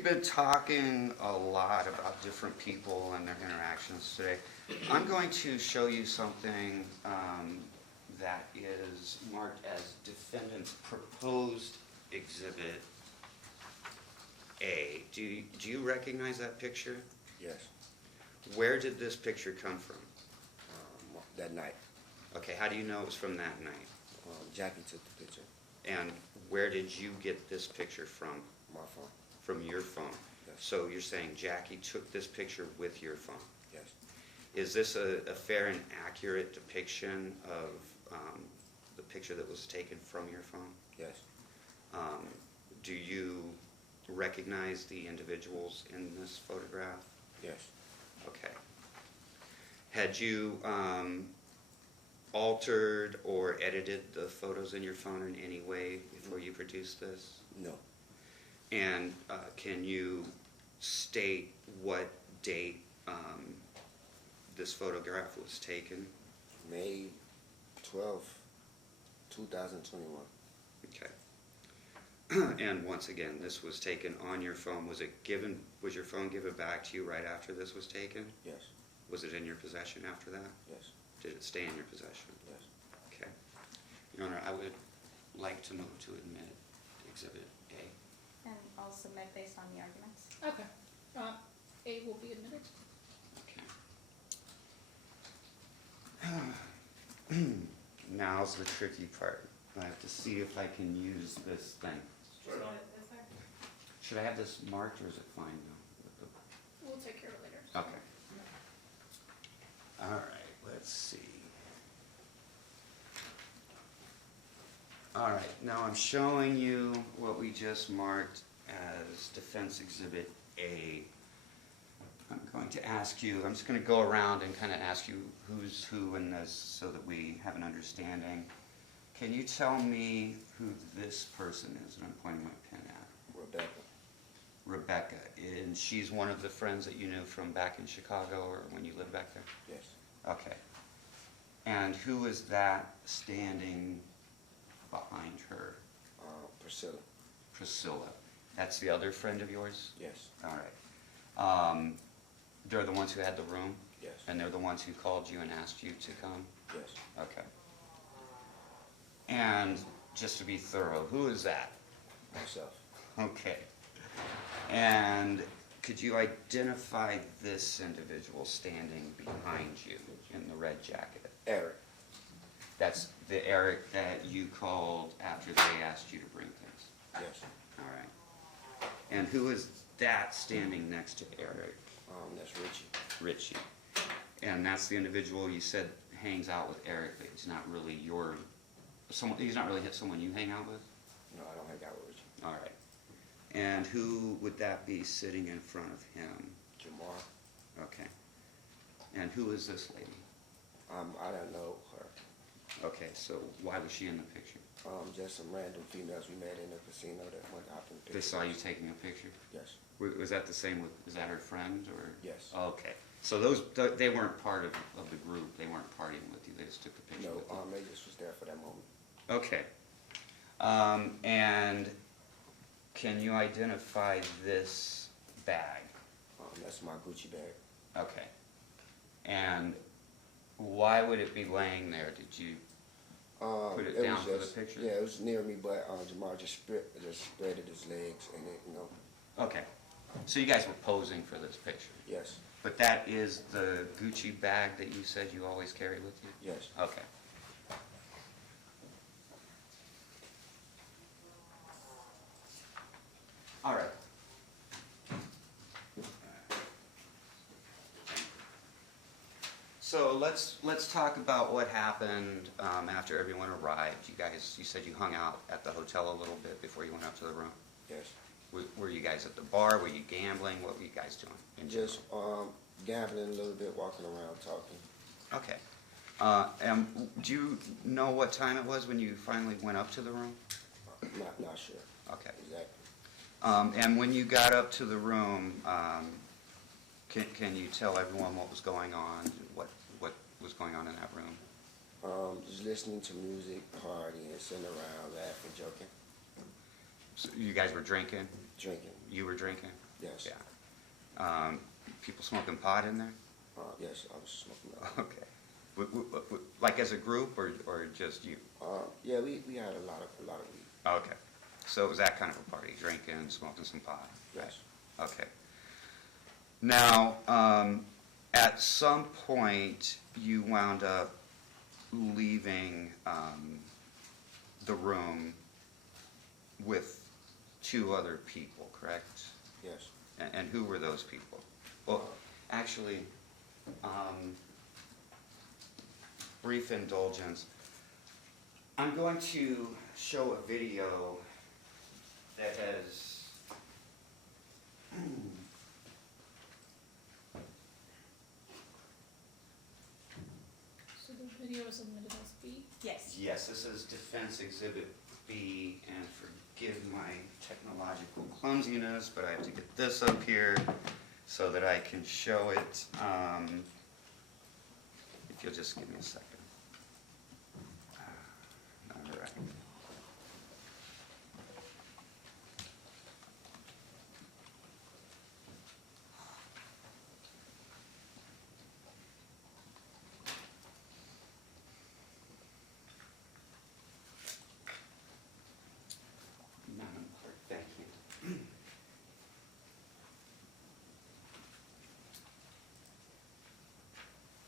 we've been talking a lot about different people and their interactions today. I'm going to show you something that is marked as Defendant's Proposed Exhibit A. Do you recognize that picture? Yes. Where did this picture come from? That night. Okay, how do you know it was from that night? Jackie took the picture. And where did you get this picture from? My phone. From your phone? Yes. So you're saying Jackie took this picture with your phone? Yes. Is this a fair and accurate depiction of the picture that was taken from your phone? Yes. Do you recognize the individuals in this photograph? Yes. Okay. Had you altered or edited the photos in your phone in any way before you produced this? No. And can you state what date this photograph was taken? May 12, 2021. Okay. And once again, this was taken on your phone. Was your phone given back to you right after this was taken? Yes. Was it in your possession after that? Yes. Did it stay in your possession? Yes. Okay. Your Honor, I would like to move to admit Exhibit A. And I'll submit based on the arguments. Okay. A will be admitted. Okay. Now's the tricky part. I have to see if I can use this thing. Should I have this marked or is it fine now? We'll take care of it later. Okay. All right, let's see. All right, now I'm showing you what we just marked as Defense Exhibit A. I'm going to ask you, I'm just going to go around and kind of ask you who's who in this so that we have an understanding. Can you tell me who this person is that I'm pointing my pen at? Rebecca. Rebecca, and she's one of the friends that you knew from back in Chicago or when you lived back there? Yes. Okay. And who is that standing behind her? Priscilla. Priscilla. That's the other friend of yours? Yes. All right. They're the ones who had the room? Yes. And they're the ones who called you and asked you to come? Yes. Okay. And just to be thorough, who is that? Myself. Okay. And could you identify this individual standing behind you in the red jacket? Eric. That's the Eric that you called after they asked you to bring things? Yes. All right. And who is that standing next to Eric? That's Richie. Richie. And that's the individual you said hangs out with Eric, but he's not really he's not really someone you hang out with? No, I don't hang out with Richie. All right. And who would that be sitting in front of him? Jamar. Okay. And who is this lady? I don't know her. Okay, so why was she in the picture? Just some random females we met in the casino that went out in the picture. They saw you taking a picture? Yes. Was that the same with, is that her friend or? Yes. Okay. So they weren't part of the group, they weren't partying with you, they just took the picture No, with you? they just was there for that moment. Okay. And can you identify this bag? That's my Gucci bag. Okay. And why would it be laying there? Did you put it down for the picture? Yeah, it was near me, but Jamar just spreaded his legs and it, you know. Okay. So you guys were posing for this picture? Yes. But that is the Gucci bag that you said you always carry with you? Yes. Okay. All right. So let's talk about what happened after everyone arrived. You said you hung out at the hotel a little bit before you went up to the room. Yes. Were you guys at the bar? Were you gambling? What were you guys doing? Just gambling a little bit, walking around, talking. Okay. And do you know what time it was when you finally went up to the room? Not sure. Okay. Exactly. And when you got up to the room, can you tell everyone what was going on? What was going on in that room? Just listening to music, partying, sitting around, laughing, joking. So you guys were drinking? Drinking. You were drinking? Yes. Yeah. People smoking pot in there? Yes, I was smoking marijuana. Okay. Like as a group or just you? Yeah, we had a lot of weed. Okay. So it was that kind of a party, drinking, smoking some pot? Yes. Okay. Now, at some point, you wound up leaving the room with 2 other people, correct? Yes. And who were those people? Well, actually, brief indulgence. I'm going to show a video that has So the video is submitted as B. Yes. yes, this is Defense Exhibit B, and forgive my technological clumsiness, but I have to get this up here so that I can show it. If you'll just give me a second. All right. Madam Clerk, thank you.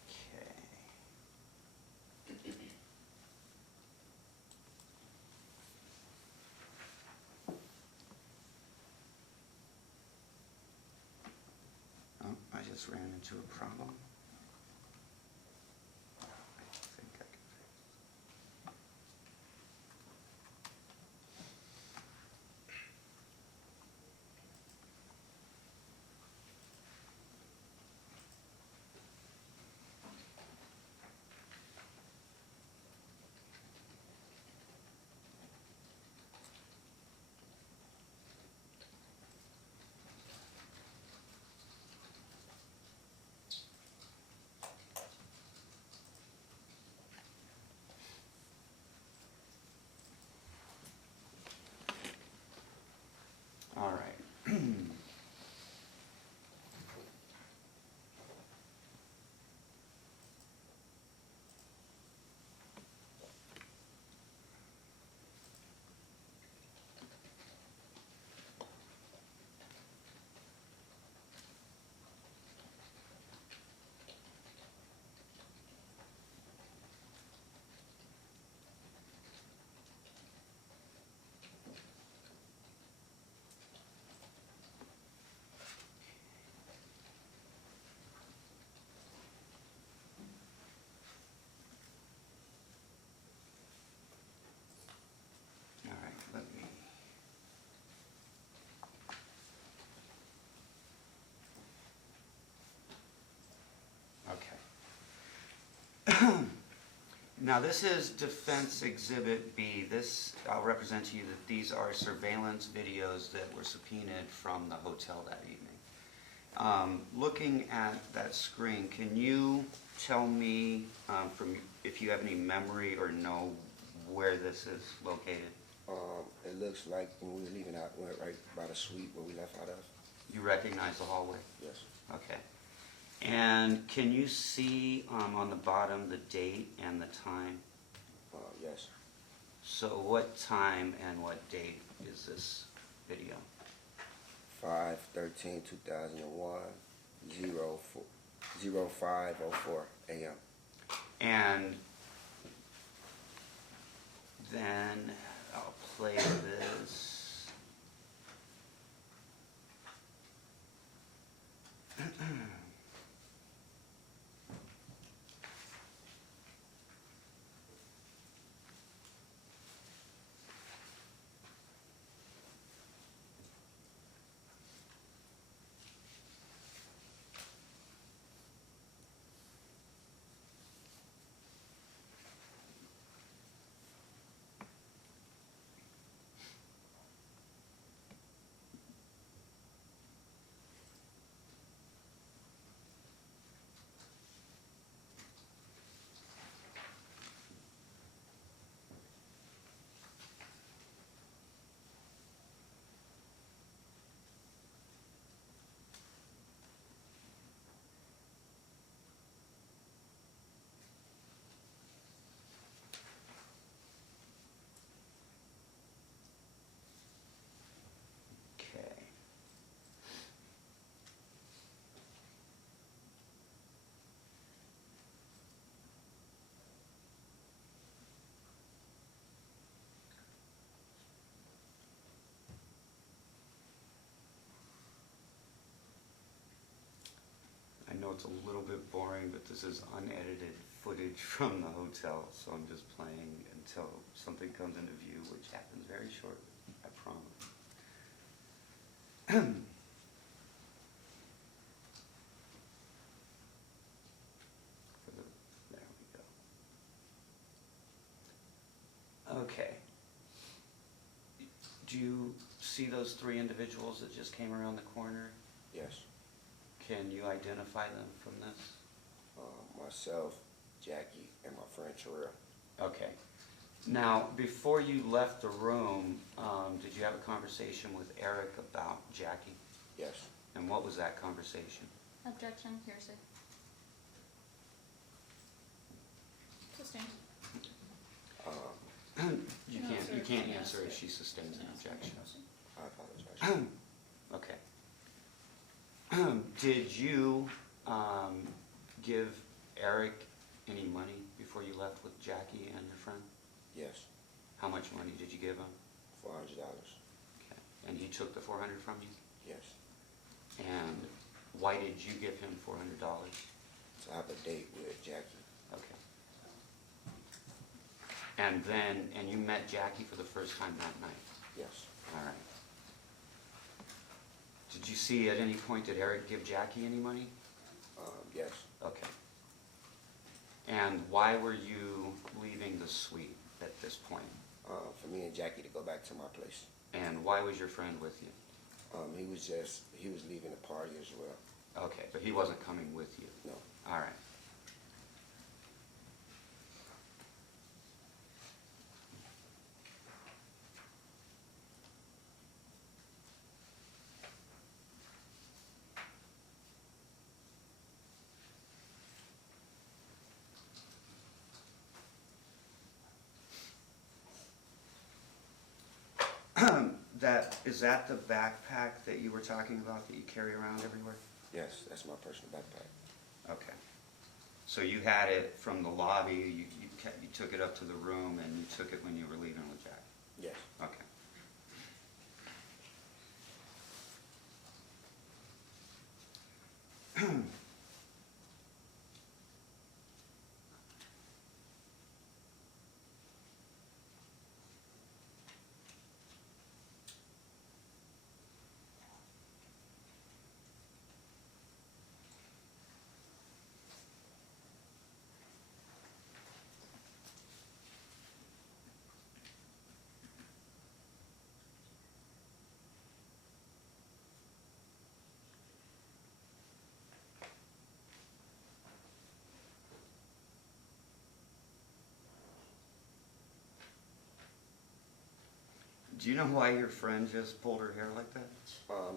Okay. Oh, I just ran into a problem. I think I can fix it. All right. All right, let me. Okay. Now, this is Defense Exhibit B. This, I'll represent to you that these are surveillance videos that were subpoenaed from the hotel that evening. Looking at that screen, can you tell me if you have any memory or know where this is located? It looks like when we were leaving out, we went right by the suite where we left out of. You recognize the hallway? Yes. Okay. And can you see on the bottom the date and the time? Yes. So what time and what date is this video? 5/13/2001, 05:04 a.m. And then I'll play this. it's a little bit boring, but this is unedited footage from the hotel, so I'm just playing until something comes into view, which happens very shortly, I promise. There we go. Okay. Do you see those three individuals that just came around the corner? Yes. Can you identify them from this? Myself, Jackie, and my friend Terrell. Okay. Now, before you left the room, did you have a conversation with Eric about Jackie? Yes. And what was that conversation? Objection, hearsay. Sustained. You No, can't, sir, you can't yes, answer if yes. she sustains an objection. I apologize. Okay. Did you give Eric any money before you left with Jackie and your friend? Yes. How much money did you give him? $400. Okay. And he took the $400 from you? Yes. And why did you give him $400? So I have a date with Jackie. Okay. And then, and you met Jackie for the first time that night? Yes. All right. Did you see at any point, did Eric give Jackie any money? Yes. Okay. And why were you leaving the suite at this point? For me and Jackie to go back to my place. And why was your friend with you? He was leaving the party as well. Okay, but he wasn't coming with you? No. All right. Is that the backpack that you were talking about that you carry around everywhere? Yes, that's my personal backpack. Okay. So you had it from the lobby, you took it up to the room, and you took it when you were leaving with Jack? Yes. Okay. Do you know why your friend just pulled her hair like that?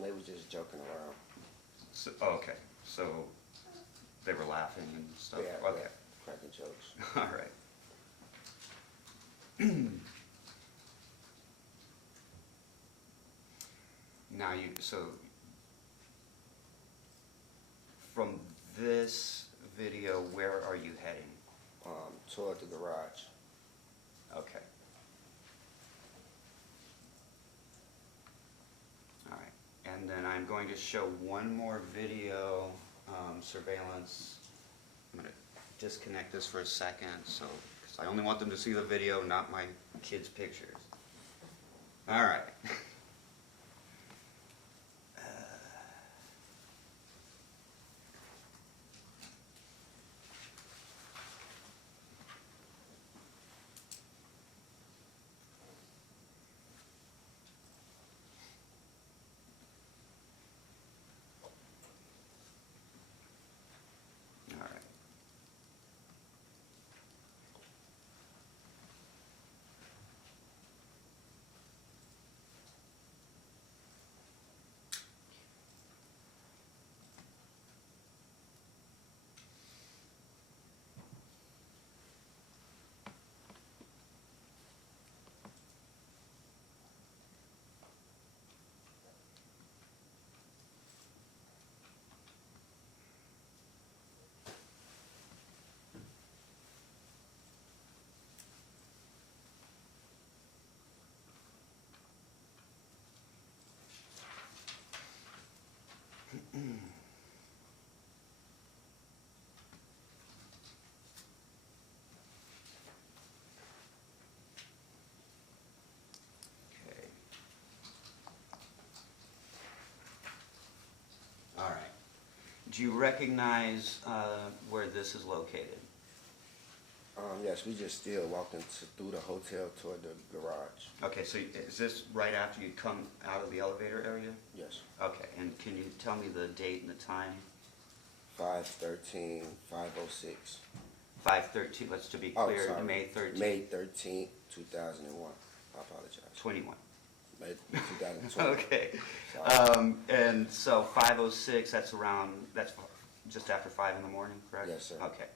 They was just joking around. So, oh, okay, so they were laughing and stuff? Yeah, Okay. cracking jokes. All right. Now so from this video, where are you heading? Toward the garage. Okay. All right, and then I'm going to show one more video surveillance. I'm going to disconnect this for a second, so, because I only want them to see the video, not my kids' pictures. All right. All right. Do you recognize where this is located? Yes, we just still walking through the hotel toward the garage. Okay, so is this right after you come out of the elevator area? Yes. Okay, and can you tell me the date and the time? 5/13/506. 5/13, let's to be Oh, clear, sorry. May 13th. May 13th, 2001. I apologize. 21. May 2020. Okay. Sorry. And so 5:06, that's just after 5 in the morning, correct? Yes, sir. Okay.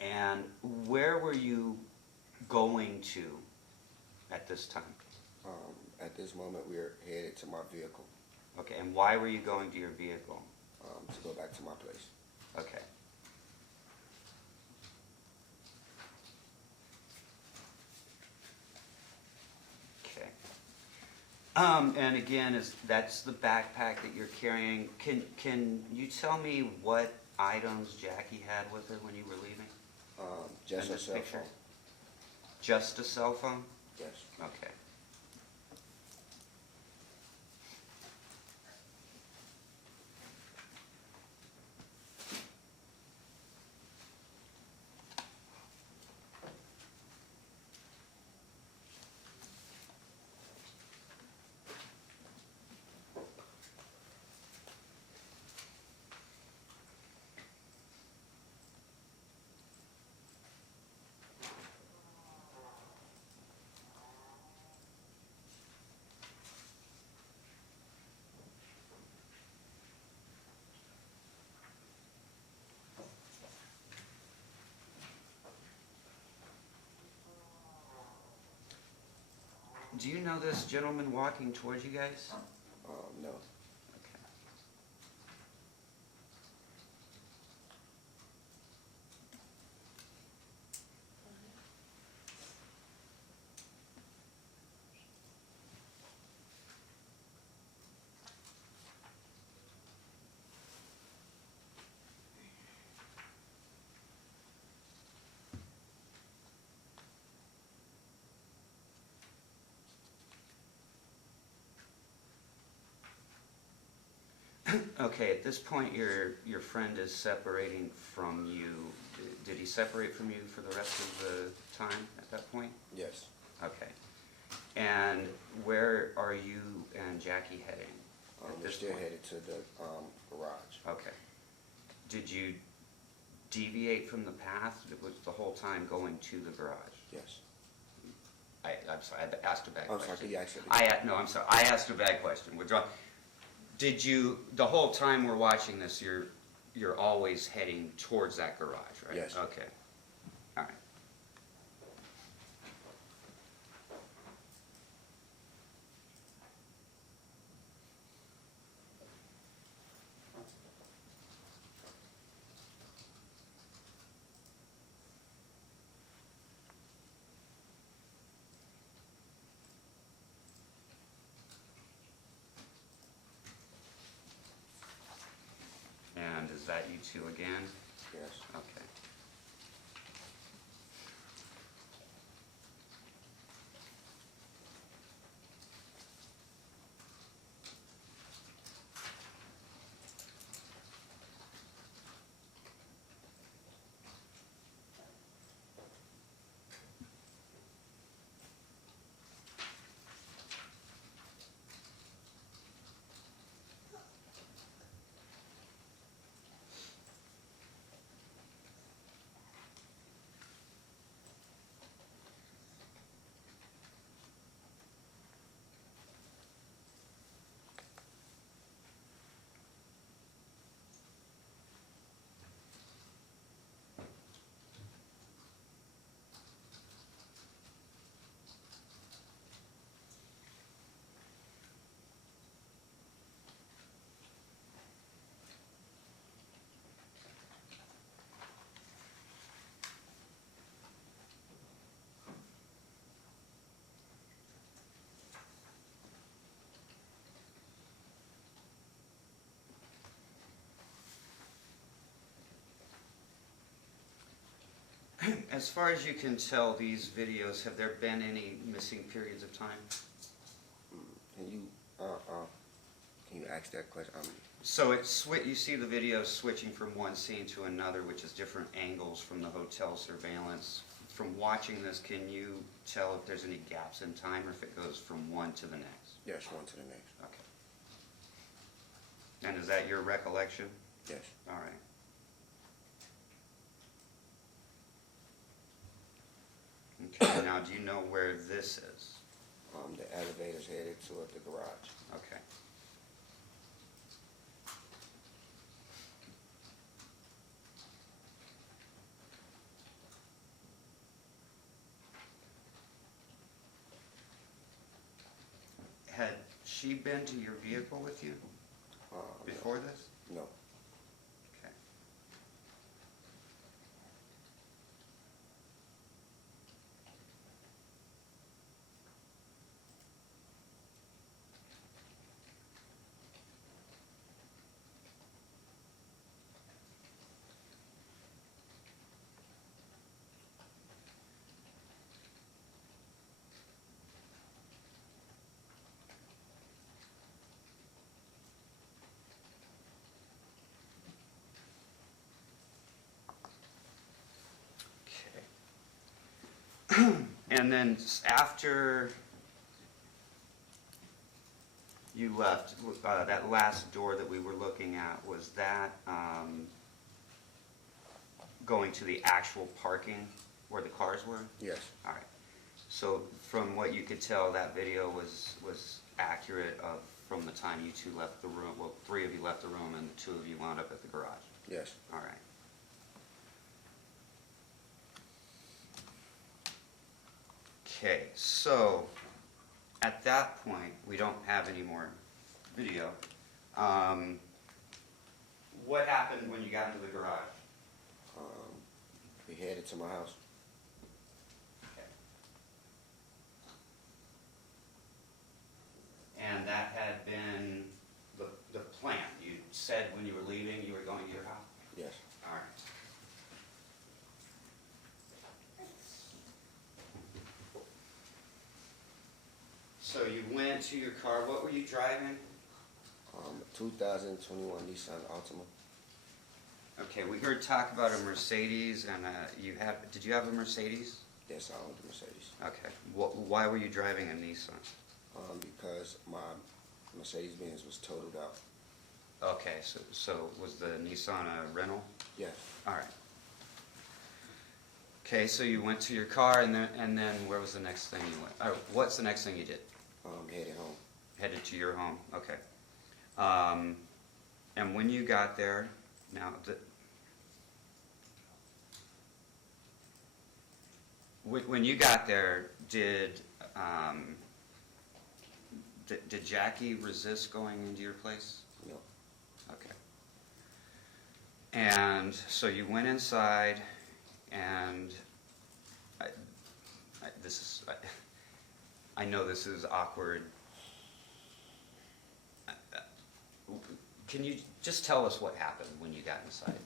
And where were you going to at this time? At this moment, we are headed to my vehicle Okay, and why were you going to your vehicle? to go back to my place. Okay. Okay. And again, that's the backpack that you're carrying. Can you tell me what items Jackie had with her when you were leaving? Just In a this cell picture? phone. Just a cell phone? Yes. Okay. Do you know this gentleman walking towards you guys? No. Okay. Okay, at this point, your friend is separating from you. Did he separate from you for the rest of the time at that point? Yes. Okay. And where are you and Jackie heading at We're this still point? headed to the garage. Okay. Did you deviate from the path? It was the whole time going to the garage? Yes. I'm sorry, I asked a bad I'm question. sorry, could you ask it again? No, I'm sorry, I asked a bad question. Did you, the whole time we're watching this, you're always heading towards that garage, right? Yes. Okay. All right. And is that you two again? Yes. Okay. As far as you can tell, these videos, have there been any missing periods of time? Can you Can you ask that question? So you see the video switching from one scene to another, which is different angles from the hotel surveillance. From watching this, can you tell if there's any gaps in time or if it goes from one to the next? Yes, one to the next. Okay. And is that your recollection? Yes. All right. Okay, now do you know where this is? The elevator's headed toward the garage. Okay. Had she been to your vehicle with you before this? No. Okay. And then after you left, that last door that we were looking at, was that going to the actual parking where the cars were? Yes. All right. So from what you could tell, that video was accurate from the time you two left the room. Well, 3 of you left the room and 2 of you wound up at the garage. Yes. All right. Okay, so at that point, we don't have any more video. What happened when you got into the garage? We headed to my house. Okay. And that had been the plan. You said when you were leaving, you were going to your house? Yes. All right. So you went to your car. What were you driving? 2021 Nissan Altima. Okay, we heard talk about a Mercedes, and did you have a Mercedes? Yes, I owned the Mercedes. Okay. Why were you driving a Nissan? Because my Mercedes-Benz was totaled out. Okay, so was the Nissan a rental? Yes. All right. Okay, so you went to your car, and then where was the next thing you went? What's the next thing you did? Headed home. Headed to your home. Okay. And when you got there, now when you got there, did Jackie resist going into your place? No. Okay. And so you went inside, and I know this is awkward. Can you just tell us what happened when you got inside?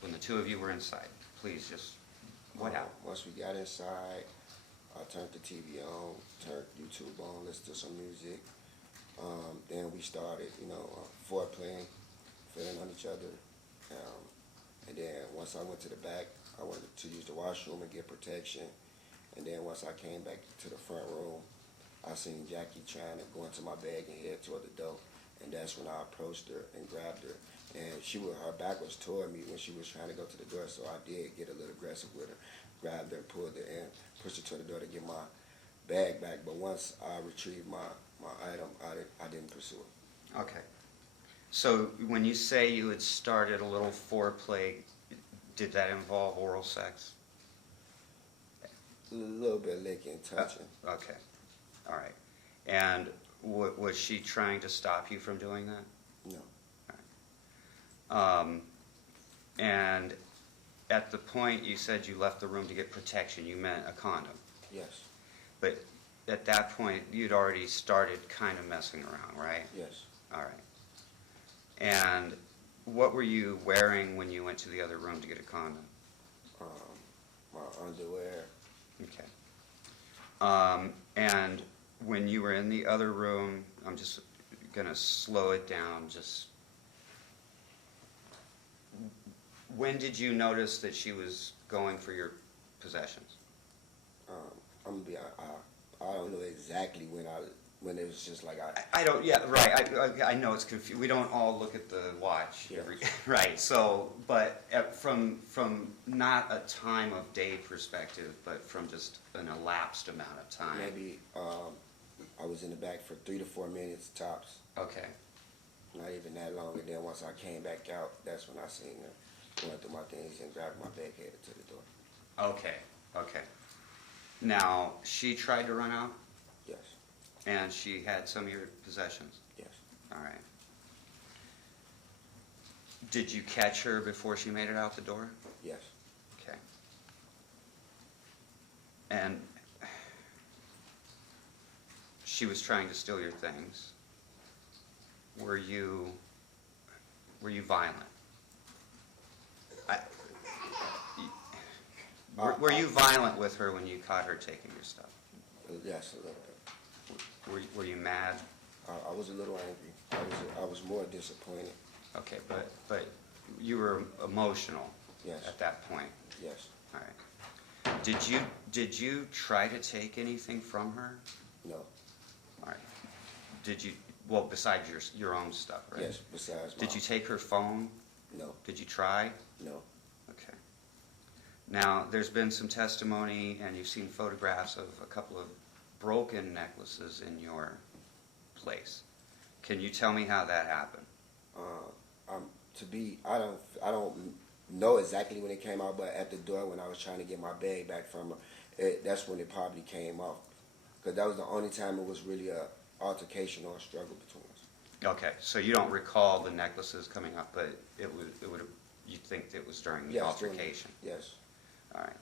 When the 2 of you were inside? Please, just, what happened? Once we got inside, I turned the TV on, turned YouTube on, listened to some music. Then we started, foreplaying, feeling on each other. And then once I went to the back, I wanted to use the washroom and get protection. And then once I came back to the front room, I seen Jackie trying to go into my bag and head toward the door. And that's when I approached her and grabbed her. And her back was toward me when she was trying to go to the door, so I did get a little aggressive with her. Grabbed her and pulled her in, pushed her to the door to get my bag back. But once I retrieved my item, I didn't pursue her. Okay. So when you say you had started a little foreplay, did that involve oral sex? A little bit licking, touching. Okay. All right. And was she trying to stop you from doing that? No. And at the point you said you left the room to get protection, you meant a condom. Yes. But at that point, you'd already started kind of messing around, right? Yes. All right. And what were you wearing when you went to the other room to get a condom? My underwear. Okay. And when you were in the other room, I'm just gonna slow it down, just, when did you notice that she was going for your possessions? I'm gonna be, I don't know exactly when it was just like I don't, yeah, right, I know it's confusing, we don't all look at the watch Yeah. every, right, so, but from not a time of day perspective, but from just an elapsed amount of time. maybe, I was in the back for 3 to 4 minutes tops, Okay, not even that long, and then once I came back out, that's when I seen her going through my things and grabbed my bag, headed to the door. okay. Now, she tried to run out, Yes, and she had some of your possessions? yes, All right. Did you catch her before she made it out the door? yes, Okay. And she was trying to steal your things. Were you violent? Were you violent with her when you caught her taking your stuff? yes, a little bit. Were you mad? I was a little angry. I was more disappointed. Okay, but you were emotional Yes. at that point. Yes, All right. Did you try to take anything from her? no, All right. Did you, well, besides your own stuff, right? yes, besides Did you take her phone? No, Did you try? no, Okay. Now, there's been some testimony, and you've seen photographs of a couple of broken necklaces in your place. Can you tell me how that happened? I don't know exactly when it came out, but at the door when I was trying to get my bag back from her, that's when it probably came off. Because that was the only time it was really a altercation or a struggle between us. Okay, so you don't recall the necklaces coming up, but it would have, you think it was during the Yes, during- altercation? Yes, All right.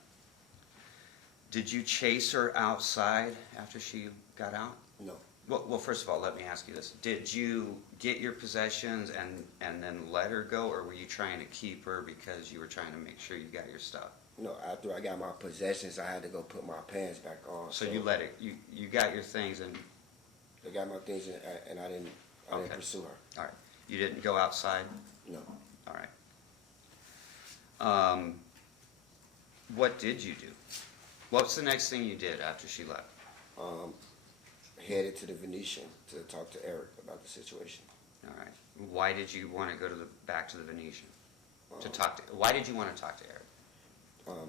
Did you chase her outside after she got out? no, Well, first of all, let me ask you this. Did you get your possessions and then let her go, or were you trying to keep her because you were trying to make sure you got your stuff? no. After I got my possessions, I had to go put my pants back on. So you let it, you got your things and, I got my things and I didn't Okay. pursue her. all right. You didn't go outside? No. All right. What did you do? What's the next thing you did after she left? Headed to the Venetian to talk to Eric about the situation. All right. Why did you want to go back to the Venetian? Um, Why did you want to talk to Eric?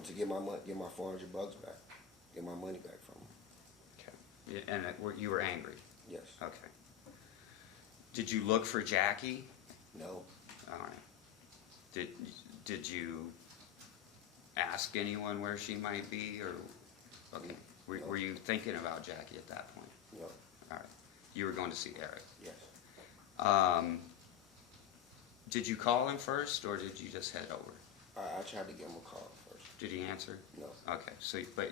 To get my $400 back, get my money back from him. Okay. And you were angry? Yes. Okay. Did you look for Jackie? No. All right. Did you ask anyone where she might be, or okay, were you thinking about Jackie at that point? No. All right. You were going to see Eric. Yes. Did you call him first, or did you just head over? I tried to give him a call first. Did he answer? No. Okay. So, but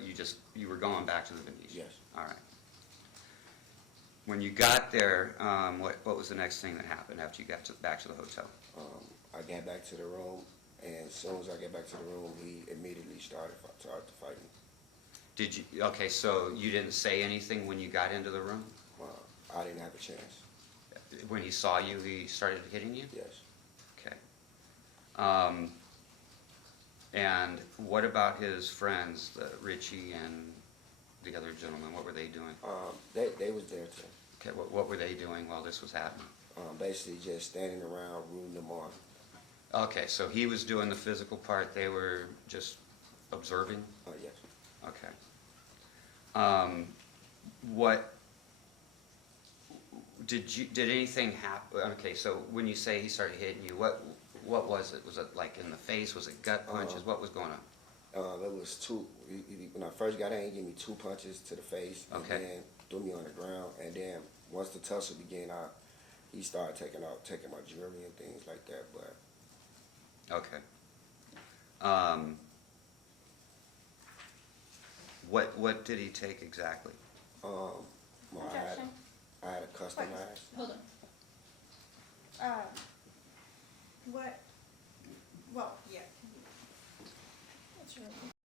you were going back to the Venetian. Yes. All right. When you got there, what was the next thing that happened after you got back to the hotel? I got back to the room, and as soon as I got back to the room, he immediately started to fight me. Did you? Okay, so you didn't say anything when you got into the room? I didn't have a chance. When he saw you, he started hitting you? Yes. Okay. And what about his friends, Richie and the other gentleman? What were they doing? They was there too. Okay, what were they doing while this was happening? Basically just standing around rooting them on. Okay, so he was doing the physical part, they were just observing? Yes. Okay. What did anything happen? Okay, so when you say he started hitting you, what was it? Was it like in the face? Was it gut punches? What was going on? It was two. When I first got in, he gave me 2 punches to the face, and Okay. then threw me on the ground. And then once the tussle began, he started taking my jewelry and things like that. But Okay. What did he take exactly? I Objection. had a custom Court is knife.